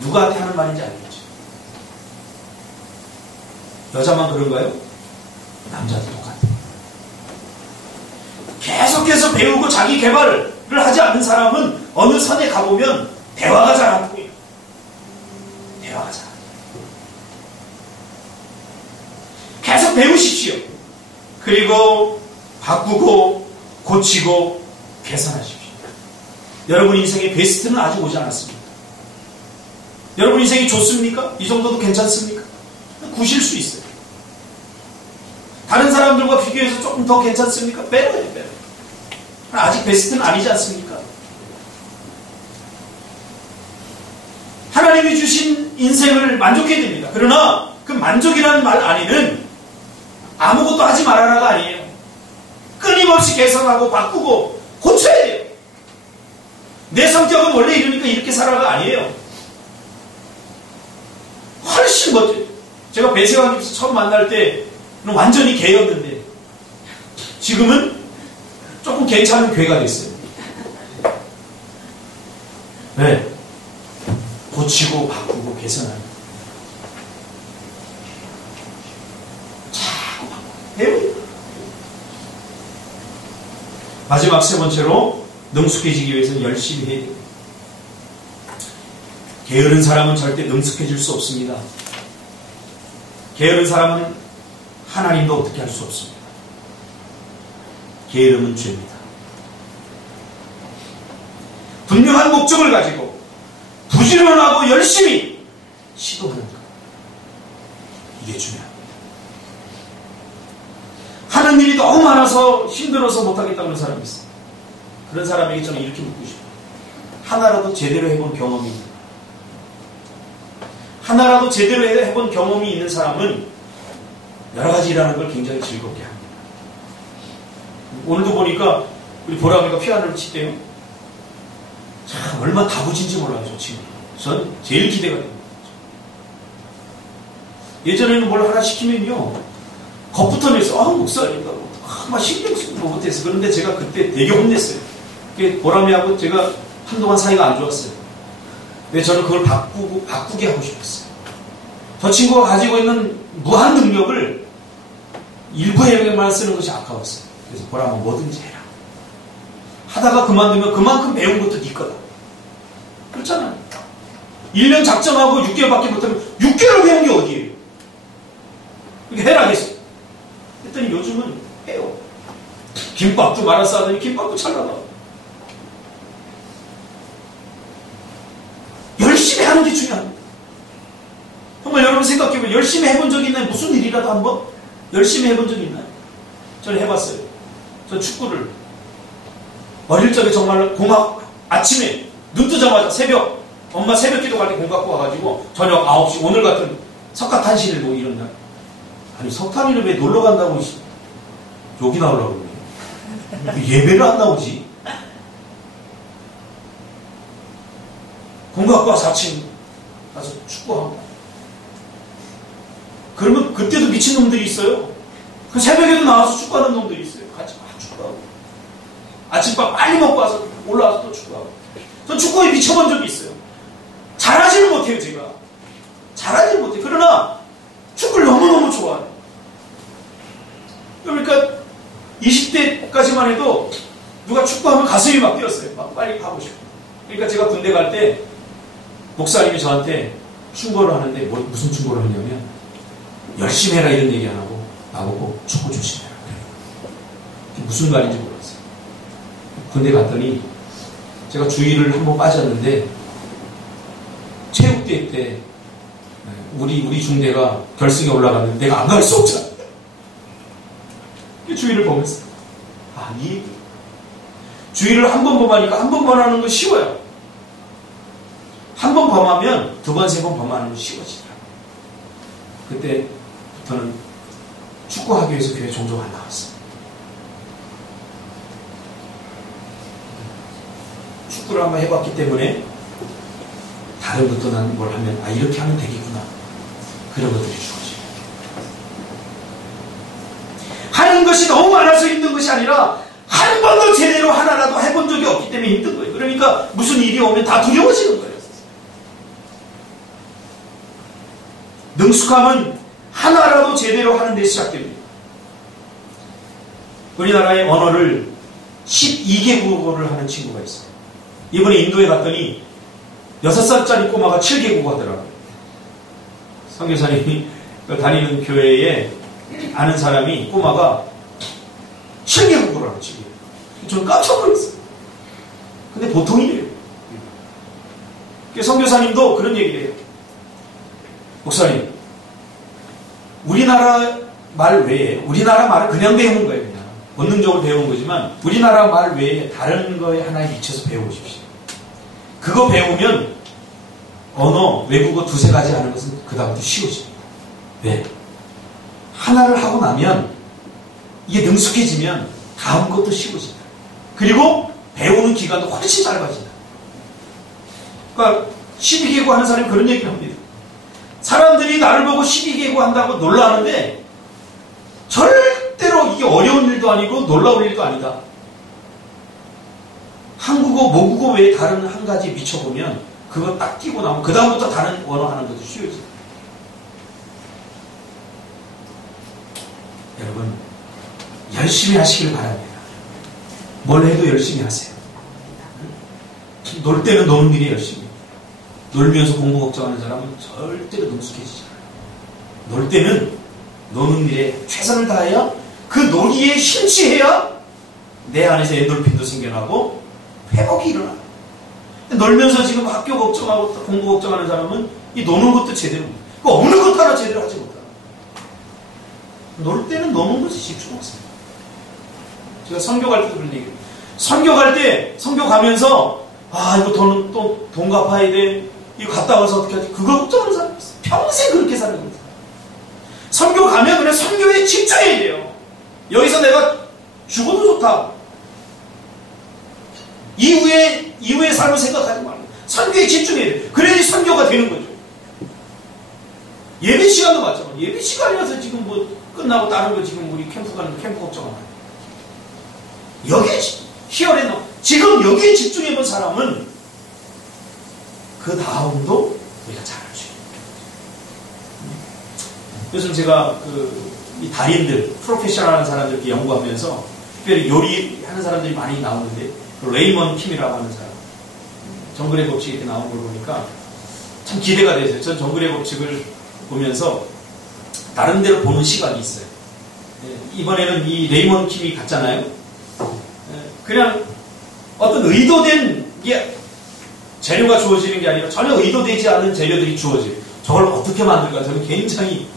누구한테 하는 말인지 알겠죠? 여자만 그런가요? 남자도 똑같아요. 계속해서 배우고 자기 개발을 하지 않는 사람은 어느 선에 가보면 대화가 잘 안 보여요. 대화가 잘 안 보여요. 계속 배우십시오. 그리고 바꾸고 고치고 개선하십시오. 여러분 인생의 베스트는 아직 오지 않았습니다. 여러분 인생이 좋습니까? 이 정도도 괜찮습니까? 구실 수 있어요. 다른 사람들과 비교해서 조금 더 괜찮습니까? 빼려야 돼요. 아직 베스트는 아니지 않습니까? 하나님이 주신 인생을 만족해야 됩니다. 그러나 그 만족이라는 말 안에는 아무것도 하지 말아라가 아니에요. 끊임없이 개선하고 바꾸고 고쳐야 돼요. 내 성격은 원래 이러니까 이렇게 살아가 아니에요. 훨씬 멋져요. 제가 배세왕님께서 처음 만날 때는 완전히 개였는데 지금은 조금 괜찮은 괴가 됐어요. 네. 고치고 바꾸고 개선하는. 자꾸 바꾸고 배워요. 마지막 세 번째로 능숙해지기 위해서는 열심히 해야 돼요. 게으른 사람은 절대 능숙해질 수 없습니다. 게으른 사람은 하나님도 어떻게 할 수 없습니다. 게으름은 죄입니다. 분명한 목적을 가지고 부지런하고 열심히 시도하는 것. 이게 중요합니다. 하는 일이 너무 많아서 힘들어서 못하겠다는 사람이 있어요. 그런 사람에게 저는 이렇게 묻고 싶어요. 하나라도 제대로 해본 경험이 있는 하나라도 제대로 해본 경험이 있는 사람은 여러 가지 일하는 걸 굉장히 즐겁게 합니다. 오늘도 보니까 우리 보람이가 피아노를 치대요. 참 얼마나 다부진지 몰라요, 저 친구. 전 제일 기대가 됩니다. 예전에는 뭘 하나 시키면요, 겁부터 냈어. 목사님이라고. 막 신경 쓰고 못했어. 그런데 제가 그때 되게 혼냈어요. 그게 보람이하고 제가 한동안 사이가 안 좋았어요. 근데 저는 그걸 바꾸게 하고 싶었어요. 저 친구가 가지고 있는 무한 능력을 일부에만 쓰는 것이 아까웠어요. 그래서 보람아, 뭐든지 해라. 하다가 그만두면 그만큼 배운 것도 네 거다. 그렇잖아요. 1년 작정하고 6개월밖에 못하면 6개월 배운 게 어디예요? 그렇게 해라 했어. 했더니 요즘은 해요. 김밥도 말아서 하더니 김밥도 잘 나가. 열심히 하는 게 중요합니다. 정말 여러분 생각해보면 열심히 해본 적이 있나요? 무슨 일이라도 한번 열심히 해본 적이 있나요? 저는 해봤어요. 저 축구를 어릴 적에 정말 아침에 눈 뜨자마자 엄마 새벽 기도 갈 때 공 갖고 와가지고 저녁 9시 오늘 같은 석가탄신일 뭐 이런 날, 아니 석탄일을 왜 놀러 간다고 여기 나오려고 그러네. 예배를 안 나오지. 공 갖고 와서 아침 가서 축구하고. 그러면 그때도 미친 놈들이 있어요. 그 새벽에도 나와서 축구하는 놈들이 있어요. 같이 막 축구하고. 아침밥 빨리 먹고 와서 올라와서 또 축구하고. 전 축구에 미쳐본 적이 있어요. 잘하지는 못해요, 제가. 잘하지는 못해요. 그러나 축구를 너무너무 좋아해요. 그러니까 20대까지만 해도 누가 축구하면 가슴이 막 뛰었어요. 막 빨리 가고 싶어. 그러니까 제가 군대 갈 때 목사님이 저한테 충고를 하는데 무슨 충고를 하냐면 열심히 해라 이런 얘기 안 하고 나보고 축구 조심해라. 무슨 말인지 몰랐어요. 군대 갔더니 제가 주의를 한번 빠졌는데 체육대회 때 우리 중대가 결승에 올라갔는데 내가 안 갈 수 없잖아. 주의를 범했어요. 아니, 주의를 한 번 범하니까 한 번 범하는 건 쉬워요. 한 번 범하면 두 번, 세 번 범하는 건 쉬워지더라고요. 그때부터는 축구하기 위해서 교회 종종 안 나왔어요. 축구를 한번 해봤기 때문에 다른 것도 난 뭘 하면 이렇게 하면 되겠구나. 그런 것들이 주어져요. 하는 것이 너무 많아서 힘든 것이 아니라 한 번도 제대로 하나라도 해본 적이 없기 때문에 힘든 거예요. 그러니까 무슨 일이 오면 다 두려워지는 거예요. 능숙함은 하나라도 제대로 하는 데 시작됩니다. 우리나라의 언어를 12개국어를 하는 친구가 있어요. 이번에 인도에 갔더니 6살짜리 꼬마가 7개국어 하더라고요. 선교사님이 다니는 교회에 아는 사람이 꼬마가 7개국어를 하는 친구예요. 저는 깜짝 놀랐어요. 근데 보통이래요. 선교사님도 그런 얘기를 해요. 목사님, 우리나라 말 외에, 우리나라 말을 그냥 배우는 거예요. 그냥 본능적으로 배우는 거지만 우리나라 말 외에 다른 거에 하나에 미쳐서 배워보십시오. 그거 배우면 언어, 외국어 두세 가지 하는 것은 그 다음부터 쉬워집니다. 왜? 하나를 하고 나면 이게 능숙해지면 다음 것도 쉬워진다. 그리고 배우는 기간도 훨씬 짧아진다. 그러니까 12개국 하는 사람이 그런 얘기를 합니다. 사람들이 나를 보고 12개국 한다고 놀라는데 절대로 이게 어려운 일도 아니고 놀라운 일도 아니다. 한국어, 모국어 외에 다른 한 가지 미쳐보면 그거 딱 끼고 나면 그 다음부터 다른 언어 하는 것도 쉬워져요. 여러분, 열심히 하시길 바랍니다. 뭘 해도 열심히 하세요. 놀 때는 노는 일이 열심히. 놀면서 공부 걱정하는 사람은 절대로 능숙해지지 않아요. 놀 때는 노는 일에 최선을 다해야 그 놀이에 심취해야 내 안에서 엔돌핀도 생겨나고 회복이 일어나요. 놀면서 지금 학교 걱정하고 공부 걱정하는 사람은 이 노는 것도 제대로, 그 없는 것 하나 제대로 하지 못해요. 놀 때는 노는 것에 집중하세요. 제가 선교 갈 때도 그런 얘기해요. 선교 갈 때, 선교 가면서 이거 돈 갚아야 돼. 이거 갔다 와서 어떻게 하지? 그거 걱정하는 사람이 있어요. 평생 그렇게 사는 겁니다. 선교 가면 그냥 선교에 집중해야 돼요. 여기서 내가 죽어도 좋다. 이후에 이후의 삶을 생각하지 말고 선교에 집중해야 돼. 그래야지 선교가 되는 거죠. 예배 시간도 마찬가지. 예배 시간이라서 지금 뭐 끝나고 다른 거 지금 우리 캠프 가는데 캠프 걱정하나요? 여기에 히어레너 지금 여기에 집중해본 사람은 그 다음도 우리가 잘할 수 있는 거예요. 요즘 제가 이 달인들, 프로페셔널한 사람들 연구하면서 특별히 요리하는 사람들이 많이 나오는데 레이먼 킴이라고 하는 사람 정글의 법칙이 이렇게 나오는 걸 보니까 참 기대가 되죠. 전 정글의 법칙을 보면서 다른 데로 보는 시각이 있어요. 이번에는 이 레이먼 킴이 갔잖아요. 그냥 어떤 의도된 게 재료가 주어지는 게 아니라 전혀 의도되지 않은 재료들이 주어져요. 저걸 어떻게 만들까 저는 굉장히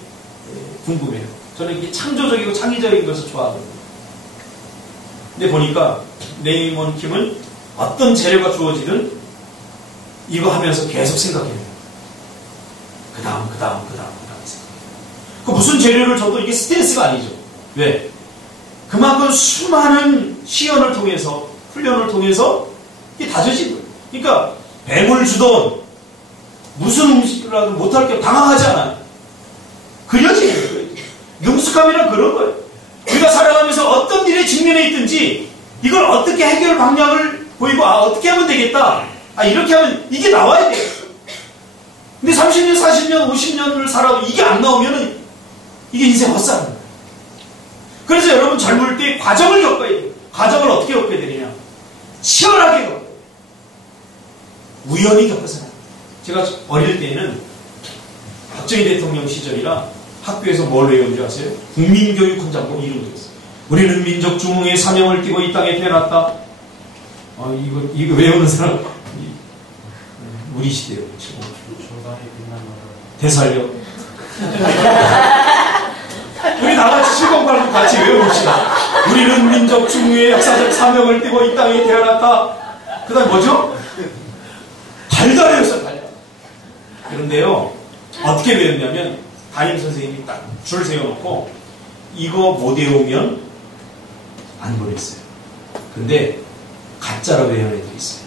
궁금해요. 저는 이게 창조적이고 창의적인 것을 좋아하거든요. 근데 보니까 레이먼 킴은 어떤 재료가 주어지든 이거 하면서 계속 생각해요. 그 다음 생각해요. 그 무슨 재료를 줘도 이게 스트레스가 아니죠. 왜? 그만큼 수많은 시연을 통해서 훈련을 통해서 이게 다져진 거예요. 그러니까 뱀을 주던 무슨 음식이라도 못할 게 당황하지 않아요. 그려지는 거예요. 능숙함이란 그런 거예요. 우리가 살아가면서 어떤 일에 직면해 있든지 이걸 어떻게 해결 방향을 보이고 어떻게 하면 되겠다. 이렇게 하면 이게 나와야 돼요. 근데 30년, 40년, 50년을 살아도 이게 안 나오면은 이게 인생 헛살인 거예요. 그래서 여러분 젊을 때 과정을 겪어야 돼요. 과정을 어떻게 겪어야 되느냐? 치열하게 겪어요. 우연히 겪어서는. 제가 어릴 때는 박정희 대통령 시절이라 학교에서 뭘 외우는지 아세요? 국민교육 헌장고 이름 들었어요. 우리는 민족 중흥의 사명을 띠고 이 땅에 태어났다. 이거 외우는 사람 우리 시대요. 지금 대살려. 우리 나같이 708도 같이 외워봅시다. 우리는 민족 중흥의 역사적 사명을 띠고 이 땅에 태어났다. 그 다음 뭐죠? 달달해서 달려. 그런데요, 어떻게 배웠냐면, 담임선생님이 딱 줄 세워놓고, 이거 못 외우면 안 보냈어요. 근데, 가짜로 외우는 애들이 있어요.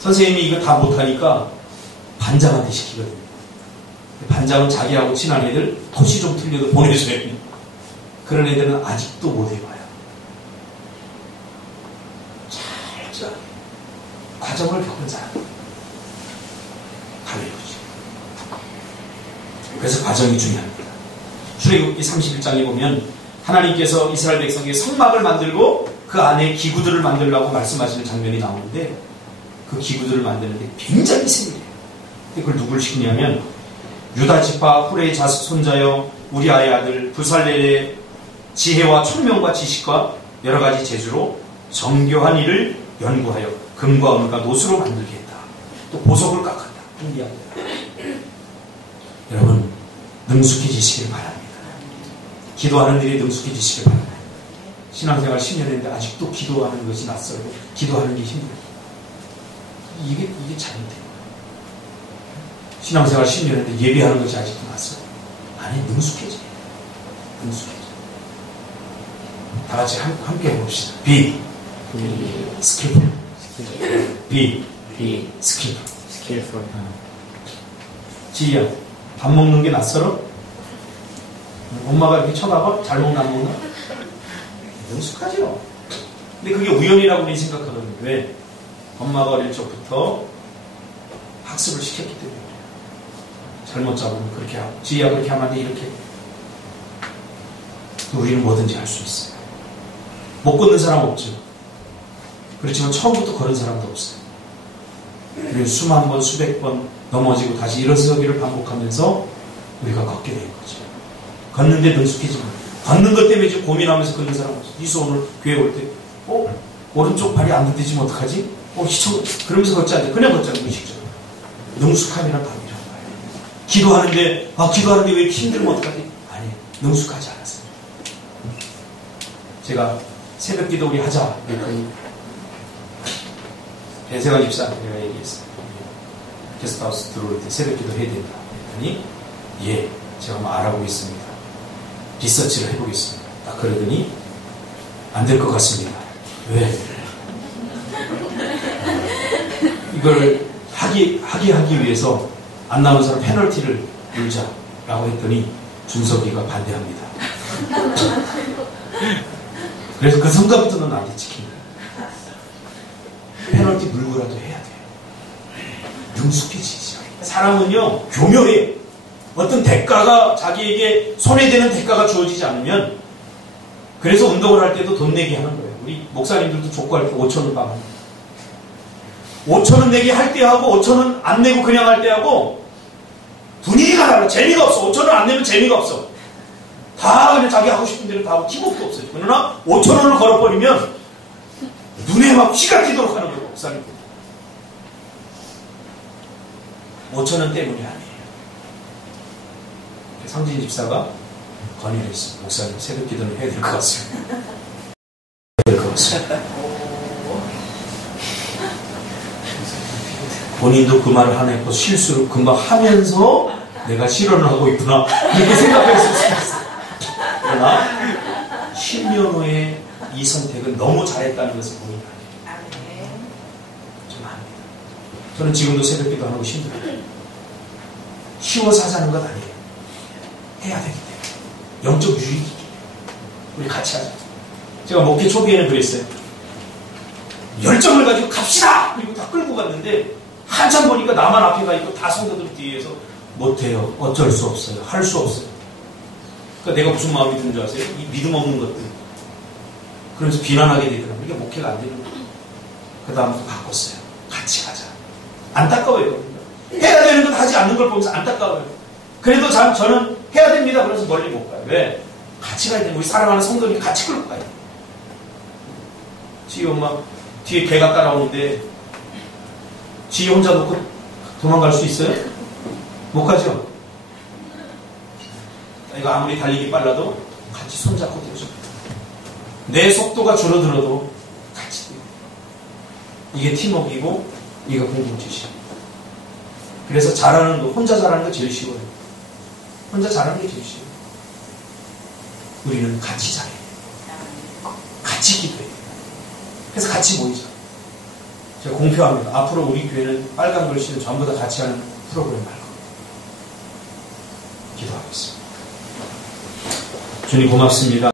선생님이 이거 다 못하니까, 반장한테 시키거든요. 반장은 자기하고 친한 애들, 토시 좀 틀려도 보내줘야 돼요. 그런 애들은 아직도 못 외워요. 잘 과정을 겪은 사람 다 외우지. 그래서 과정이 중요합니다. 출애굽기 31장에 보면 하나님께서 이스라엘 백성에게 성막을 만들고 그 안에 기구들을 만들라고 말씀하시는 장면이 나오는데 그 기구들을 만드는데 굉장히 세밀해요. 그걸 누굴 시키냐면 유다 지파 후레의 손자여 우리아의 아들 부살렐의 지혜와 총명과 지식과 여러 가지 재주로 정교한 일을 연구하여 금과 은과 노수로 만들게 했다. 또 보석을 깎았다. 여러분 능숙해지시길 바랍니다. 기도하는 일이 능숙해지시길 바랍니다. 신앙생활 10년 했는데 아직도 기도하는 것이 낯설고 기도하는 게 힘들어요. 이게 잘못된 거예요. 신앙생활 10년 했는데 예배하는 것이 아직도 낯설어요. 아니 능숙해져요. 능숙해져. 다 같이 함께 해봅시다. B 스킬풀. B 스킬풀. 지희야, 밥 먹는 게 낯설어? 엄마가 이렇게 쳐다봐? 잘 먹나 안 먹나? 능숙하죠. 근데 그게 우연이라고 우리 생각하거든요. 왜? 엄마가 어릴 적부터 학습을 시켰기 때문에. 잘못 잡으면 그렇게 하고, 지희야 그렇게 하면 안 돼, 이렇게. 우리는 뭐든지 할 수 있어요. 못 걷는 사람 없죠. 그렇지만 처음부터 걸은 사람도 없어요. 그래서 수만 번, 수백 번 넘어지고 다시 일어서기를 반복하면서 우리가 걷게 된 거죠. 걷는데 능숙해지면 걷는 것 때문에 이제 고민하면서 걷는 사람 없어요. 이수 오늘 교회 올 때 오른쪽 발이 안 들리지면 어떡하지? 그러면서 걷지 않죠. 그냥 걷잖아요. 무의식적으로. 능숙함이란 답이란 말이에요. 기도하는데 왜 이렇게 힘들면 어떡하지? 아니, 능숙하지 않았어요. 제가 새벽 기도 우리 하자. 배세관 집사한테 내가 얘기했어요. 게스트하우스 들어올 때 새벽 기도 해야 된다. 그랬더니 예, 제가 한번 알아보겠습니다. 리서치를 해보겠습니다. 딱 그러더니 안 될 것 같습니다. 왜? 그걸 하기 위해서 안 나오는 사람 페널티를 물자라고 했더니 준석이가 반대합니다. 그래서 그 순간부터는 나한테 지킨다. 페널티 물고라도 해야 돼요. 능숙해지지. 사람은요 교묘해요. 어떤 대가가 자기에게 손해되는 대가가 주어지지 않으면, 그래서 운동을 할 때도 돈 내게 하는 거예요. 우리 목사님들도 족구할 때 5,000원 빵 5,000원 내기 할 때 하고 5,000원 안 내고 그냥 할 때 하고 분위기가 달라. 재미가 없어. 5,000원 안 내면 재미가 없어. 다 그냥 자기 하고 싶은 대로 다 하고 팀워크도 없어요. 그러나 5,000원을 걸어버리면 눈에 막 피가 튀도록 하는 거예요. 목사님 5,000원 때문이 아니에요. 상진 집사가 건의를 했어요. 목사님 새벽 기도는 해야 될 것 같습니다. 해야 될 것 같습니다. 본인도 그 말을 하나 했고 실수를 금방 하면서 내가 실언을 하고 있구나 이렇게 생각했을 수 있어요. 그러나 10년 후에 이 선택은 너무 잘했다는 것을 본인이 알아요. 저는 압니다. 저는 지금도 새벽 기도 하는 거 힘들어요. 쉬워서 하자는 것 아니에요. 해야 되기 때문에. 영적 유익이기 때문에. 우리 같이 하자. 제가 목회 초기에는 그랬어요. 열정을 가지고 갑시다! 그리고 다 끌고 갔는데 한참 보니까 나만 앞에 가 있고 다 성도들 뒤에서 못해요. 어쩔 수 없어요. 할 수 없어요. 그러니까 내가 무슨 마음이 드는 줄 아세요? 이 믿음 없는 것들. 그래서 비난하게 되더라고요. 이게 목회가 안 되는 거예요. 그 다음부터 바꿨어요. 같이 가자. 안타까워요. 해야 되는 건 하지 않는 걸 보면서 안타까워요. 그래도 저는 해야 됩니다. 그래서 멀리 못 가요. 왜? 같이 가야 돼요. 우리 사랑하는 성도들이 같이 끌고 가요. 지희 엄마 뒤에 개가 따라오는데 지희 혼자 놓고 도망갈 수 있어요? 못 가죠? 이거 아무리 달리기 빨라도 같이 손잡고 뛰어줘. 내 속도가 줄어들어도 같이 뛰어. 이게 팀워크이고 이게 공동체시. 그래서 잘하는 거, 혼자 잘하는 거 제일 쉬워요. 혼자 잘하는 게 제일 쉬워요. 우리는 같이 잘해요. 같이 기도해요. 그래서 같이 모이자. 제가 공표합니다. 앞으로 우리 교회는 빨간 글씨는 전부 다 같이 하는 프로그램 할 겁니다. 기도하겠습니다. 주님 고맙습니다.